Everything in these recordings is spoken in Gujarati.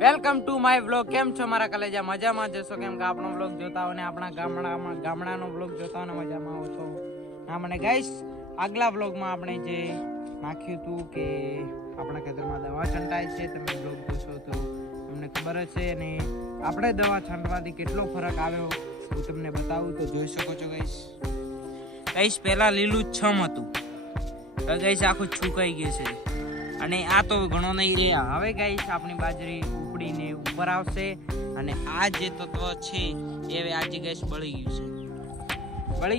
Welcome to my vlog. કેમ છો મારા કલેજા? મજામાં જશો કેમ કે આપણો વ્લોગ જોતા હોય ને આપણા ગામડાનો વ્લોગ જોતા હોય ને મજામાં આવો છો. ના મને ગાઈસ આગલા વ્લોગમાં આપણે જે નાખ્યું હતું કે આપણા ખેતરમાં દવા છંટાય છે, તમે વ્લોગ જોશો તો તમને ખબર જ છે. અને આપણે દવા છંટવાથી કેટલો ફરક આવ્યો હું તમને બતાવું તો જોઈ શકો છો ગાઈસ. ગાઈસ પહેલા લીલું છમ હતું, તો ગાઈસ આખું છુકાઈ ગયું છે. અને આ તો ઘણો નહીં રે. હવે ગાઈસ આપણી બાજરી ઉપડીને ઉપર આવશે અને આ જે તત્વ છે એ હવે આજે ગાઈસ બળી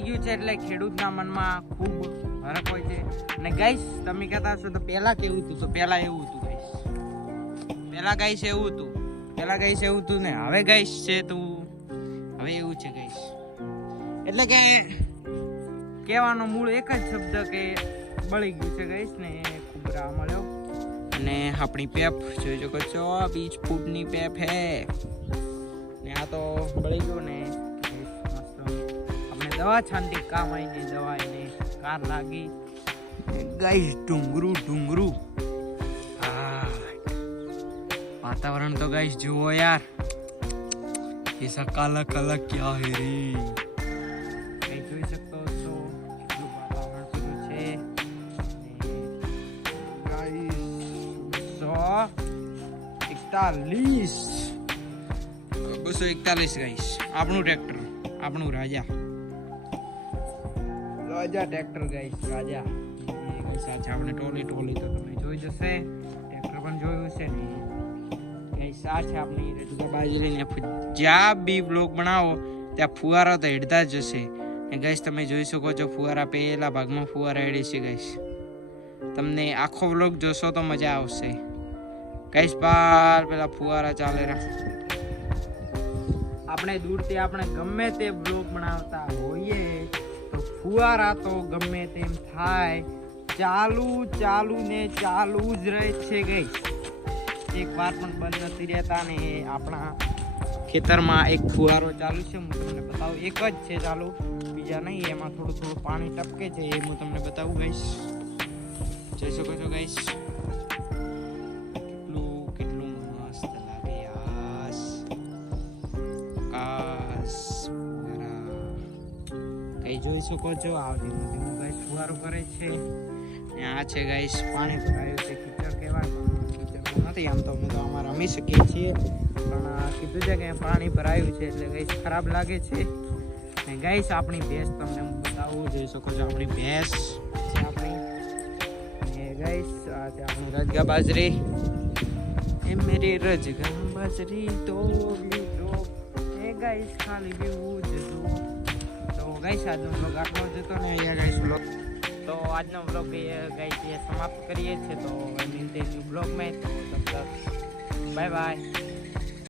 ગયું છે એટલે ખેડૂતના મનમાં ખૂબ ફરક હોય છે. અને ગાઈસ તમે કહેતા હશો તો પહેલા કેવું હતું? તો પહેલા એવું હતું ગાઈસ, પહેલા ગાઈસ એવું હતું ને હવે ગાઈસ છે તો હવે એવું છે ગાઈસ. એટલે કે કહેવાનો મૂળ એક જ શબ્દ કે બળી ગયું છે ગાઈસ ને ખૂબ રાહ મળ્યો. અને આપણી પેપ જોઈ શકો છો, 20 ફૂટની પેપ હે ને આ તો બળી ગયું ને મસ્ત આપણે દવા છાંટી કામ આવીને દવા એને કાર લાગી ગાઈસ. ડુંગરું વાતાવરણ તો ગાઈસ જુઓ યાર, ऐसा काला काला क्या है रे. કઈ જોઈ શકતો છો કેટલું વાતાવરણ પૂરું છે ગાઈસ. 241 ગાઈસ. આપણું ટ્રેક્ટર, આપણું રાજા ટ્રેક્ટર ગાઈસ, રાજા એ ગાઈસ. આ છે આપણે ટોલી તો તમે જોઈ જશે, ટ્રેક્ટર પણ જોયું છે ને ગાઈસ. આ છે આપણી રજૂઆત બાજરીને જ્યાં બી બ્લોક બનાવો ત્યાં ફુવારા તો હેડતા જ જશે. ને ગાઈસ તમે જોઈ શકો છો ફુવારા પહેલા ભાગમાં ફુવારા હેડે છે ગાઈસ. તમને આખો બ્લોગ જોશો તો મજા આવશે ગાઈસ. બાર પેલા ફુવારા ચાલે રહ્યા. આપણે દૂરથી આપણે ગમે તે બ્લોગ બનાવતા હોઈએ તો ફુવારા તો ગમે તેમ થાય ચાલુ ને ચાલુ જ રહે છે ગાઈસ. એક વાર પણ બંધ નથી રહેતા. ને આપણા ખેતરમાં એક ફુવારો ચાલુ છે, હું તમને બતાવું. એક જ છે ચાલુ, બીજા નહીં. એમાં થોડું પાણી ટપકે છે એ હું તમને બતાવું ગાઈસ. જોઈ શકો છો ગાઈસ કેટલું મસ્ત લાગે યાર. કાશ કઈ જોઈ શકો છો આ ધીમું ગાઈસ ફુવારો કરે છે. ને આ છે ગાઈસ પાણી ભરાયું છે, કીચડ કહેવાય નથી. આમ તો અમે તો આમાં રમી શકીએ છીએ પણ કીધું છે કે પાણી ભરાયું છે એટલે ગાઈસ ખરાબ લાગે છે. ને ગાઈસ આપણી ભેંસ તમને હું બતાવું, જોઈ શકો છો આપણી ભેંસ છે આપણી. ને ગાઈસ આ છે આપણી રજગા બાજરી. એ મેરી રજગા બાજરી તો એ ગાઈસ ખાલી બેવું જ હતું. તો ગાઈસ આજનો બ્લોગ આટલો જ હતો ને અહીંયા ગાઈસ બ્લોગ તો આજનો બ્લોગ ગાઈસ એ સમાપ્ત કરીએ છીએ. તો મિલતે हैं બ્લોગ में, तब तक बाय बाय.